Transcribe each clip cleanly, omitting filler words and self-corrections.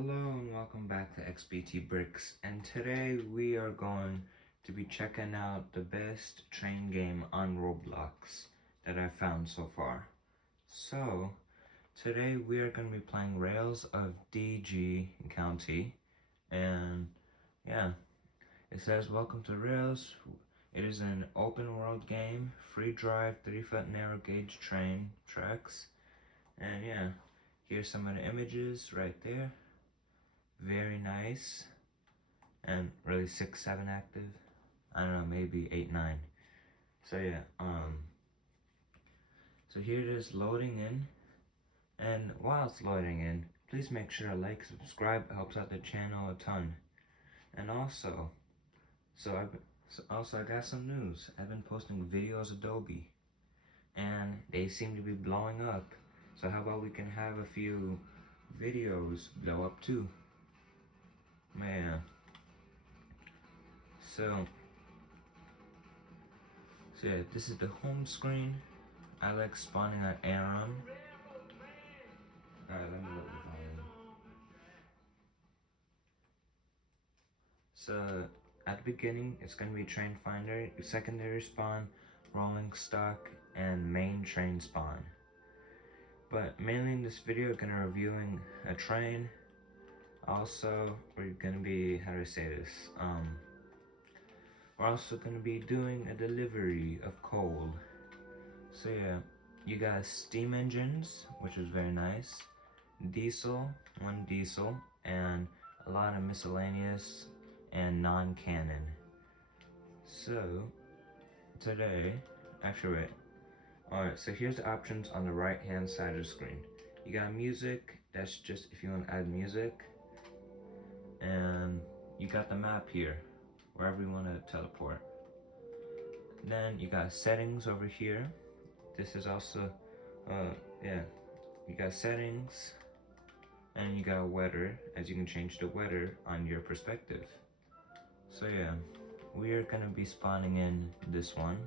Hello and welcome back to XBT Bricks, and today we are going to be checking out the best train game on Roblox that I've found so far. So, today we are going to be playing Rails of DG County, and yeah, it says welcome to Rails. It is an open world game, free drive, 3-foot narrow gauge train tracks, and yeah, here's some of the images right there. Very nice, and really 6, 7 active. I don't know, maybe 8, 9. So yeah, so here it is loading in, and while it's loading in, please make sure to like, subscribe. It helps out the channel a ton. And also, I got some news. I've been posting videos Adobe, and they seem to be blowing up. So how about we can have a few videos blow up too? Man. So yeah, this is the home screen. I like spawning at Aaron. Alright, let me look the volume. So at the beginning, it's gonna be train finder, secondary spawn, rolling stock, and main train spawn. But mainly in this video, we're gonna reviewing a train. Also, we're gonna be, how do I say this? We're also gonna be doing a delivery of coal. So yeah, you got steam engines, which is very nice. Diesel, one diesel, and a lot of miscellaneous and non-canon. So today, actually wait. Alright, so here's the options on the right hand side of the screen. You got music, that's just if you want to add music. And you got the map here, wherever you want to teleport. Then you got settings over here. This is also, yeah, you got settings, and you got weather, as you can change the weather on your perspective. So yeah, we are gonna be spawning in this one,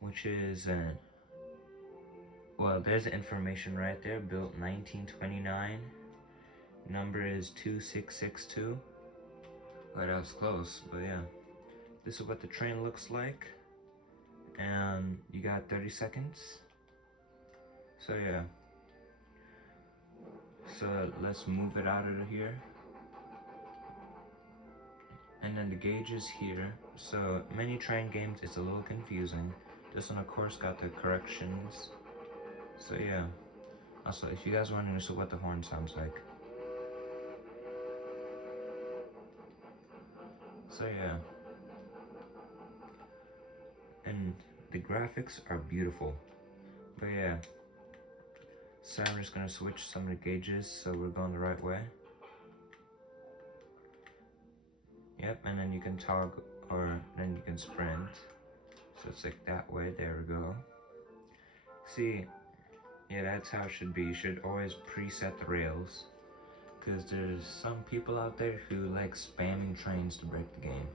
which is well, there's the information right there, built 1929, number is 2662. Well, that was close, but yeah, this is what the train looks like, and you got 30 seconds. So yeah, so let's move it out of here. And then the gauge is here. So many train games, it's a little confusing. This one of course got the corrections. So yeah. Also, if you guys want to know what the horn sounds like. So yeah. And the graphics are beautiful. But yeah. So I'm just gonna switch some of the gauges so we're going the right way. Yep, and then you can toggle, or then you can sprint. So it's like that way, there we go. See, yeah, that's how it should be. You should always preset the rails, because there's some people out there who like spamming trains to break the game.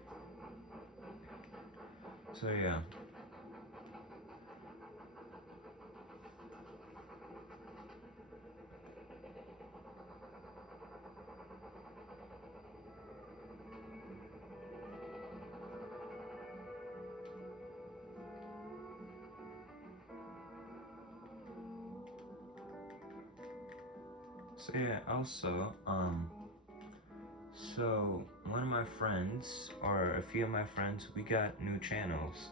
So yeah. So yeah, also, so one of my friends, or a few of my friends, we got new channels.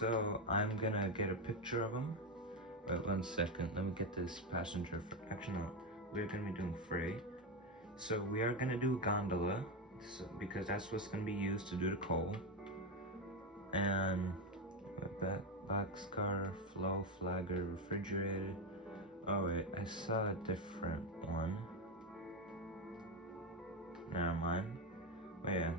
So I'm gonna get a picture of them. Wait 1 second, let me get this passenger, actually no, we're gonna be doing freight. So we are gonna do gondola, because that's what's gonna be used to do the coal. And boxcar, flow, flagger, refrigerated. Oh wait, I saw a different one. Never mind. But yeah.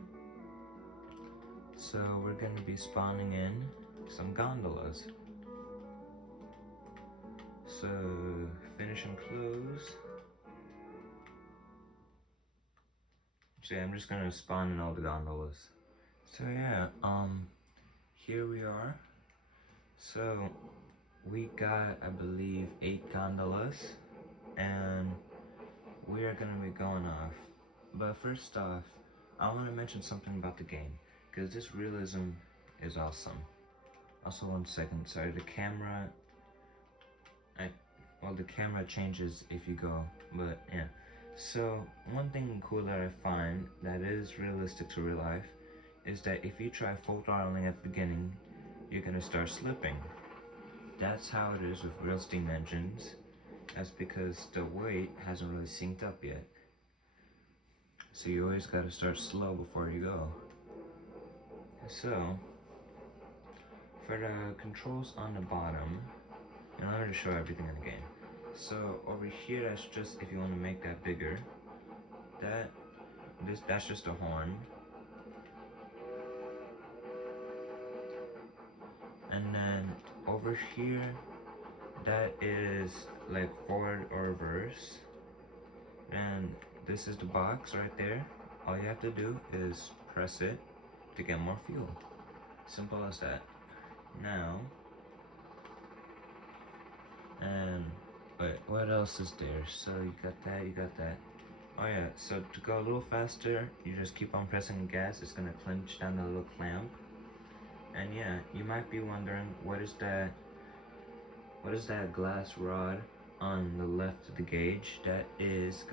So we're gonna be spawning in some gondolas. So finish and close. So yeah, I'm just gonna spawn in all the gondolas. So yeah, here we are. So we got, I believe, 8 gondolas, and we are gonna be going off. But first off, I want to mention something about the game, because this realism is awesome. Also, 1 second, sorry, the camera, the camera changes if you go, but yeah. So, one thing cool that I find that is realistic to real life is that if you try full throttling at the beginning, you're gonna start slipping. That's how it is with real steam engines. That's because the weight hasn't really synced up yet. So you always gotta start slow before you go. So, for the controls on the bottom, in order to show everything in the game. So over here, that's just if you want to make that bigger. That's just a horn. And then over here, that is like forward or reverse. And this is the box right there. All you have to do is press it to get more fuel. Simple as that. Now, and wait, what else is there? So you got that. Oh yeah, so to go a little faster, you just keep on pressing gas. It's gonna clench down the little clamp. And yeah, you might be wondering, what is that glass rod on the left of the gauge? That is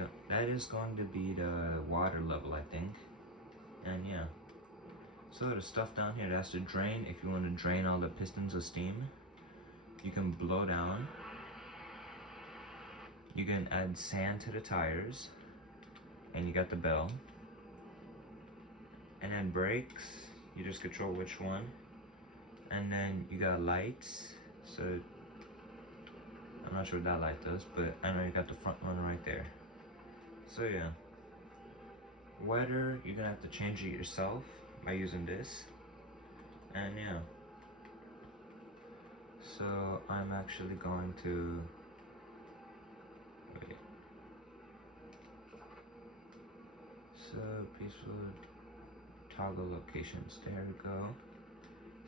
going to be the water level, I think. And yeah, so the stuff down here, that's the drain. If you want to drain all the pistons of steam, you can blow down. You can add sand to the tires, and you got the bell. And then brakes, you just control which one. And then you got lights, so I'm not sure what that light does, but I know you got the front one right there. So yeah, weather, you're gonna have to change it yourself by using this. And yeah, so I'm actually going to wait. So peaceful toggle locations, there we go.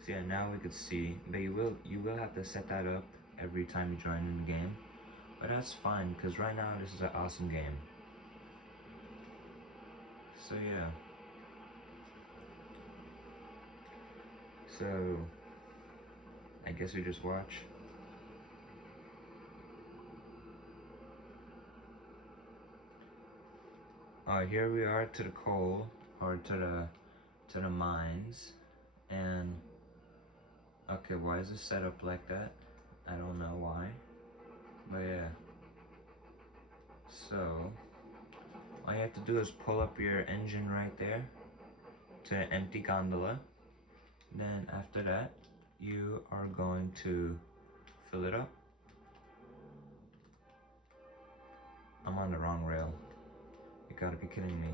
So yeah, now we could see, but you will have to set that up every time you join in the game, but that's fine because right now this is an awesome game. So yeah, so I guess we just watch. Here we are to the coal, or to the mines, and okay, why is this set up like that? I don't know why, but yeah. So all you have to do is pull up your engine right there to an empty gondola. Then after that, you are going to fill it up. I'm on the wrong rail. You gotta be kidding me.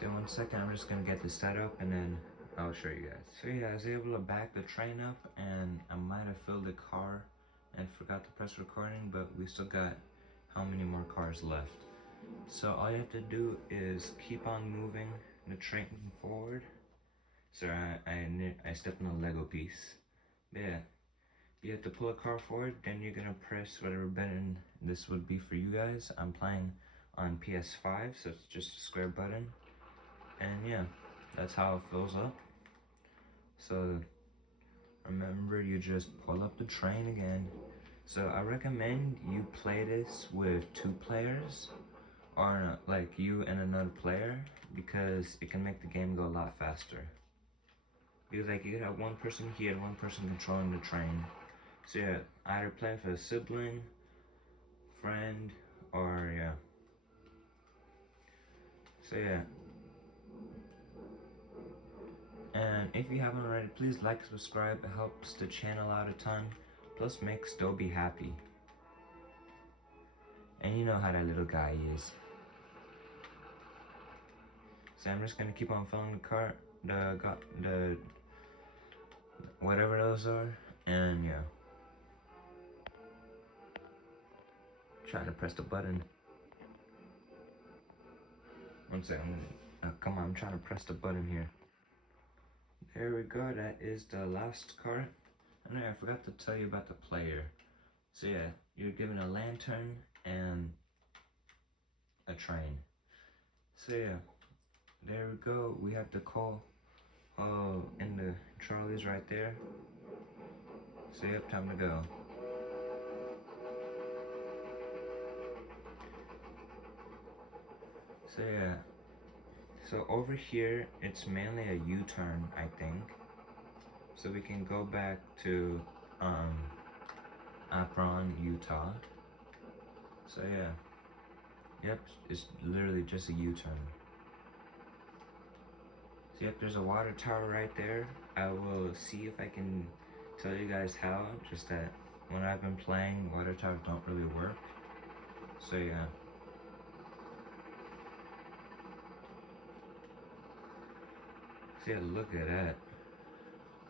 So 1 second, I'm just gonna get this set up and then I'll show you guys. So yeah, I was able to back the train up and I might have filled the car and forgot to press recording, but we still got how many more cars left. So all you have to do is keep on moving the train forward. So I stepped on a Lego piece. But yeah, you have to pull a car forward, then you're gonna press whatever button this would be for you guys. I'm playing on PS5, so it's just a square button. And yeah, that's how it fills up. So remember, you just pull up the train again. So I recommend you play this with 2 players, or like you and another player, because it can make the game go a lot faster. Because like you could have one person here and one person controlling the train. So yeah, either play with a sibling, friend, or yeah. So yeah. And if you haven't already, please like and subscribe. It helps the channel out a ton. Plus makes Dobie happy. And you know how that little guy is. So I'm just gonna keep on filling the whatever those are, and yeah. Try to press the button. 1 second, Come on, I'm trying to press the button here. There we go, that is the last cart. And I forgot to tell you about the player. So yeah, you're given a lantern and a train. So yeah, there we go. We have the call in the trolleys right there. So you have time to go. So yeah, so over here it's mainly a U-turn, I think. So we can go back to Akron, Utah. So yeah, yep, it's literally just a U-turn. So yep, there's a water tower right there. I will see if I can tell you guys how, just that when I've been playing, water towers don't really work. So yeah. So yeah, look at that.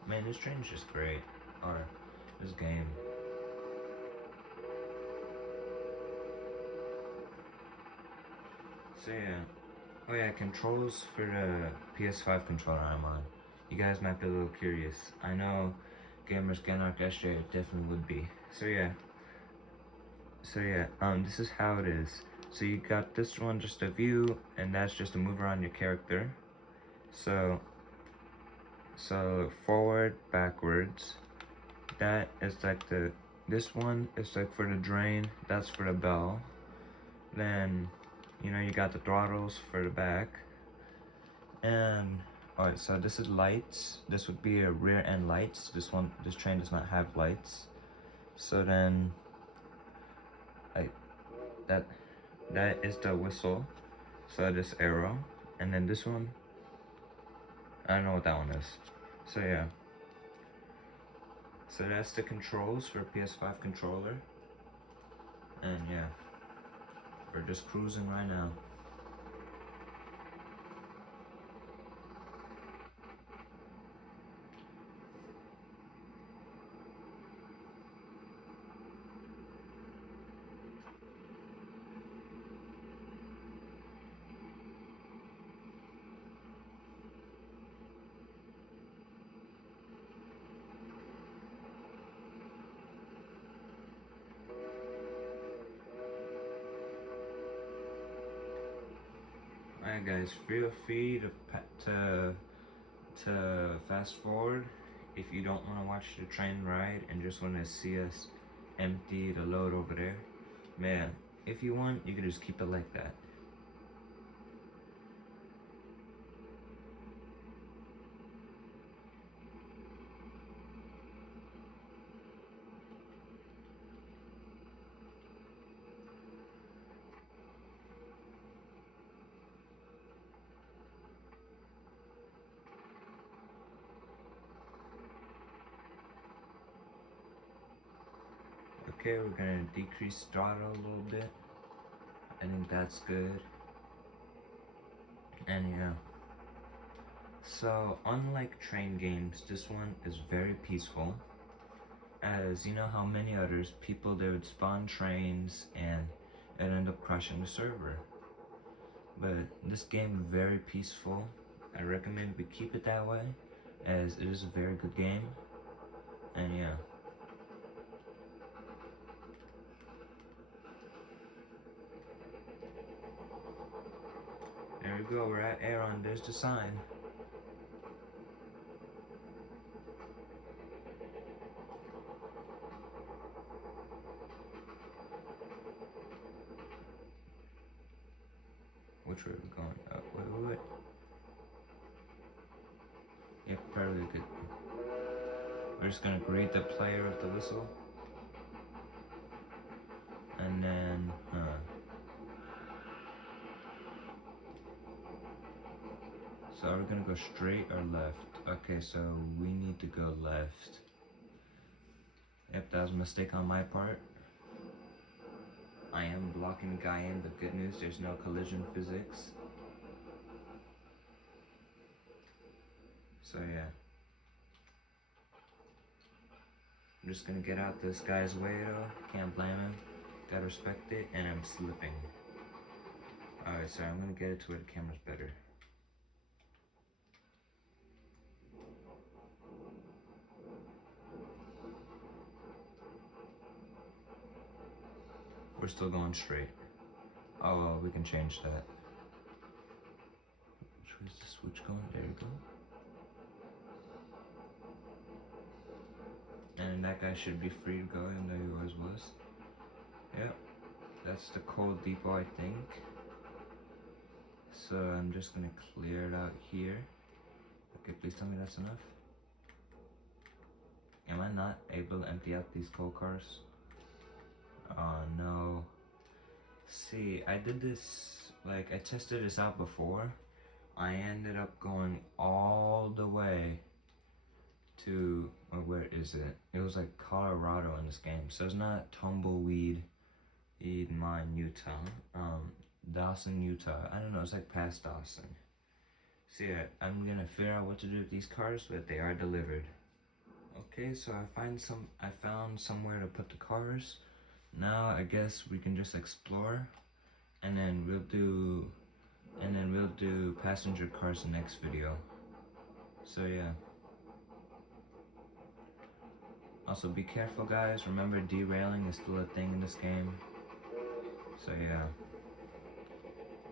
Man, this train's just great. Or this game. So yeah. Oh yeah, controls for the PS5 controller I'm on. You guys might be a little curious. I know gamers can orchestrate it definitely would be. So yeah. This is how it is. So you got this one just a view, and that's just to move around your character. So forward, backwards. That is like this one is like for the drain, that's for the bell. Then, you got the throttles for the back. And, alright, so this is lights. This would be a rear end lights. This train does not have lights. So then, that is the whistle. So this arrow. And then this one, I don't know what that one is. So yeah. So that's the controls for PS5 controller. And yeah, we're just cruising right now. Alright guys, feel free to fast forward if you don't want to watch the train ride and just want to see us empty the load over there. Man, if you want, you can just keep it like that. Okay, we're gonna decrease throttle a little bit. I think that's good. And yeah. So, unlike train games, this one is very peaceful. As you know how many others, people they would spawn trains and it end up crashing the server. But this game very peaceful. I recommend we keep it that way, as it is a very good game. And yeah. There we go, we're at Aaron, there's the sign. Which way are we going? Wait. Yep, probably good. We're just gonna greet the player with the whistle. And then, So are we gonna go straight or left? Okay, so we need to go left. Yep, that was a mistake on my part. I am blocking the guy in, but good news, there's no collision physics. So yeah. I'm just gonna get out this guy's way though. Can't blame him. Gotta respect it, and I'm slipping. Alright, so I'm gonna get it to where the camera's better. we're still going straight. Oh, well, we can change that. Which way is the switch going? There you go. And that guy should be free to go, even though he always was. Yep, that's the coal depot, I think. So I'm just gonna clear it out here. Okay, please tell me that's enough. Am I not able to empty out these coal cars? Oh no. See, I did this, like, I tested this out before. I ended up going all the way to, where is it? It was like Colorado in this game. So it's not Tumbleweed Mine, Utah. Dawson, Utah. I don't know, it's like past Dawson. So yeah, I'm gonna figure out what to do with these cars, but they are delivered. Okay, so I found somewhere to put the cars. Now I guess we can just explore, and then we'll do passenger cars the next video. So yeah. Also be careful, guys. Remember, derailing is still a thing in this game. So yeah.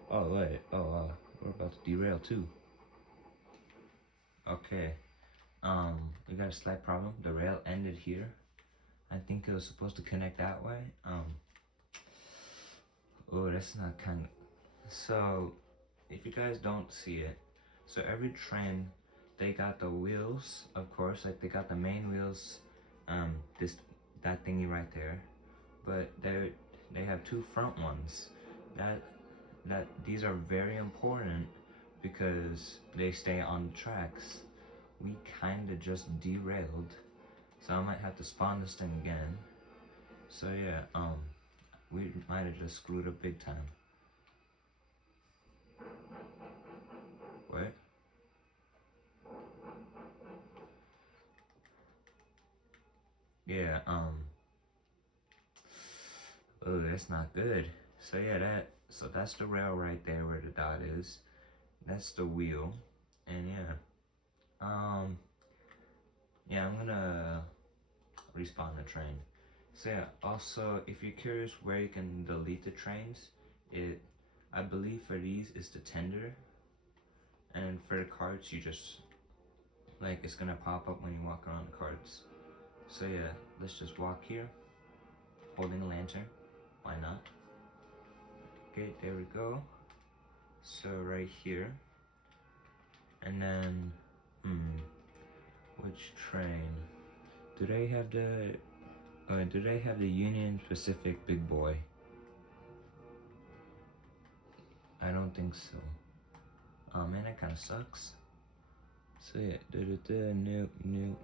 Oh wait, we're about to derail too. Okay. We got a slight problem. The rail ended here. I think it was supposed to connect that way. Oh, that's not kind of. So, if you guys don't see it, so every train, they got the wheels, of course, like they got the main wheels, that thingy right there, but they have two front ones. These are very important because they stay on the tracks. We kinda just derailed, so I might have to spawn this thing again. So yeah, we might have just screwed up big time. What? Yeah, oh, that's not good. So yeah, that's the rail right there where the dot is. That's the wheel, and yeah, yeah, I'm gonna respawn the train. So yeah, also, if you're curious where you can delete the trains, I believe for these is the tender, and for the carts, you just, like, it's gonna pop up when you walk around the carts. So yeah, let's just walk here, holding a lantern, why not? Okay, there we go. So right here, and then, which train? Do they have the Union Pacific Big Boy? I don't think so. Oh man, that kind of sucks. So yeah, new.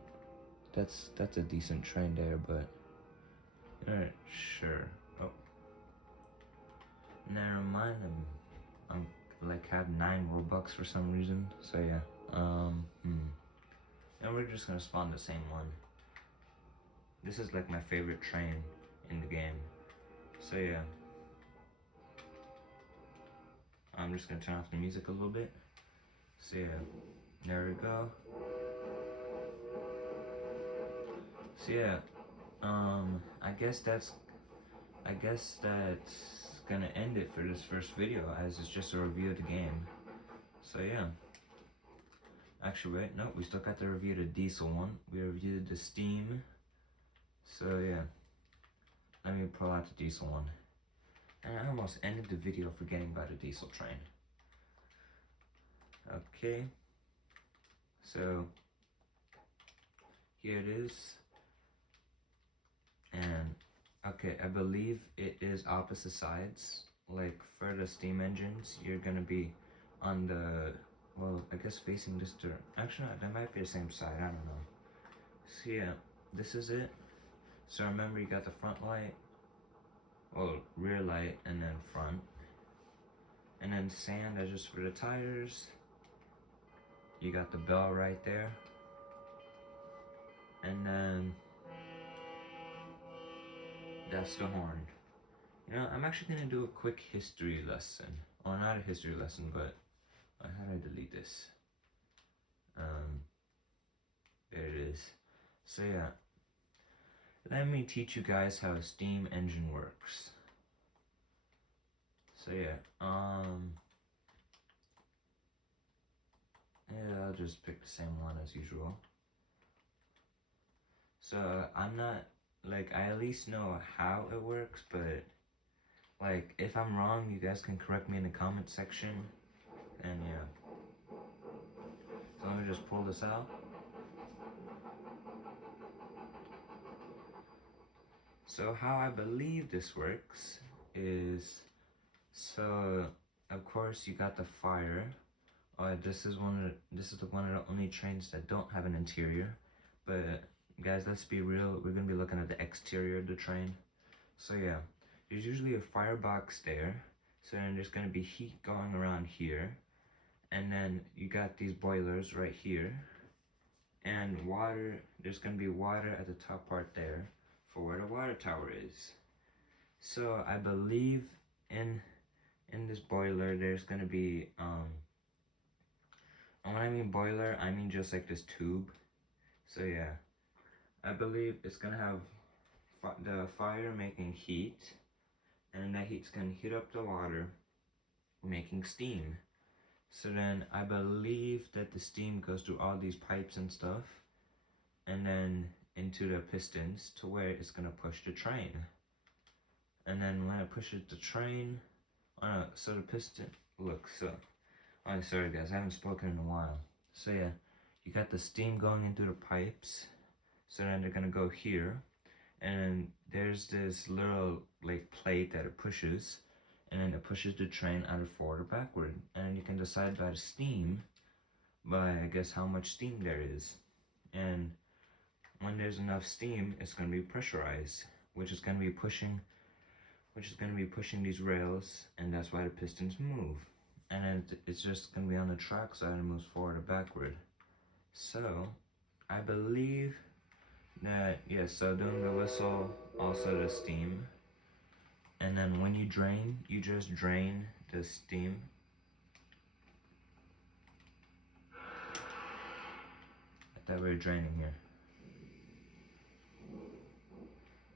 That's a decent train there, but alright, sure. Oh, never mind. I'm like have 9 Robux for some reason. So yeah, and we're just gonna spawn the same one. This is like my favorite train in the game. So yeah. I'm just gonna turn off the music a little bit. So yeah, there we go. So yeah, I guess that's gonna end it for this first video, as it's just a review of the game. So yeah. Actually, wait, no, we still got to review the diesel one. We reviewed the steam. So yeah, let me pull out the diesel one. And I almost ended the video forgetting about the diesel train. Okay, so here it is. And okay, I believe it is opposite sides. Like for the steam engines, you're gonna be on the, well, I guess facing this direction. Actually, that might be the same side, I don't know. So yeah, this is it. So remember, you got the front light, well, rear light, and then front. And then sand is just for the tires. You got the bell right there. And then that's the horn. You know, I'm actually gonna do a quick history lesson. Well, not a history lesson, but how do I delete this? There it is. So yeah, let me teach you guys how a steam engine works. So yeah, yeah, I'll just pick the same one as usual. So I'm not, like, I at least know how it works, but like, if I'm wrong, you guys can correct me in the comment section. And yeah, so let me just pull this out. So how I believe this works is, so of course you got the fire. This is the one of the only trains that don't have an interior. But guys, let's be real, we're gonna be looking at the exterior of the train. So yeah, there's usually a firebox there. So then there's gonna be heat going around here. And then you got these boilers right here. And water, there's gonna be water at the top part there for where the water tower is. So I believe in this boiler there's gonna be and when I mean boiler, I mean just like this tube. So yeah, I believe it's gonna have the fire making heat, and that heat's gonna heat up the water, making steam. So then I believe that the steam goes through all these pipes and stuff, and then into the pistons to where it's gonna push the train. And then when it pushes the train, so the piston, look, so, oh, sorry guys, I haven't spoken in a while. So yeah, you got the steam going into the pipes, so then they're gonna go here, and then there's this little like plate that it pushes, and then it pushes the train either forward or backward, and you can decide by the steam, by I guess how much steam there is. And when there's enough steam, it's gonna be pressurized, which is gonna be pushing these rails, and that's why the pistons move. And then it's just gonna be on the track side and moves forward or backward. So I believe that, yes, so doing the whistle, also the steam. And then when you drain, you just drain the steam. I thought we were draining here.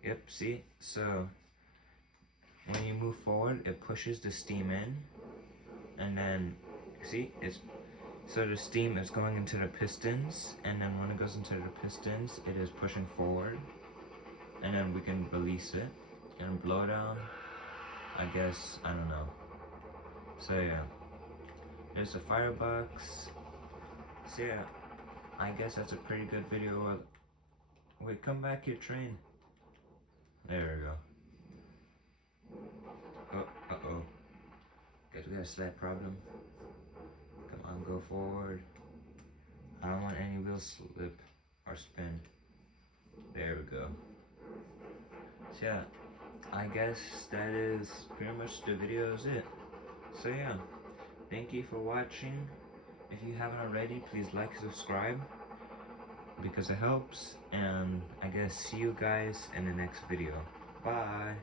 Yep, see? So when you move forward, it pushes the steam in, and then, see, so the steam is going into the pistons, and then when it goes into the pistons, it is pushing forward, and then we can release it, and blow down, I guess, I don't know. So yeah, there's a firebox. So yeah, I guess that's a pretty good video. Wait, come back here, train. There we go. Oh, uh-oh. Guess we got a slight problem. Come on, go forward. I don't want any wheels slip or spin. There we go. So yeah, I guess that is pretty much the video is it. So yeah, thank you for watching. If you haven't already, please like and subscribe because it helps. And I guess see you guys in the next video. Bye.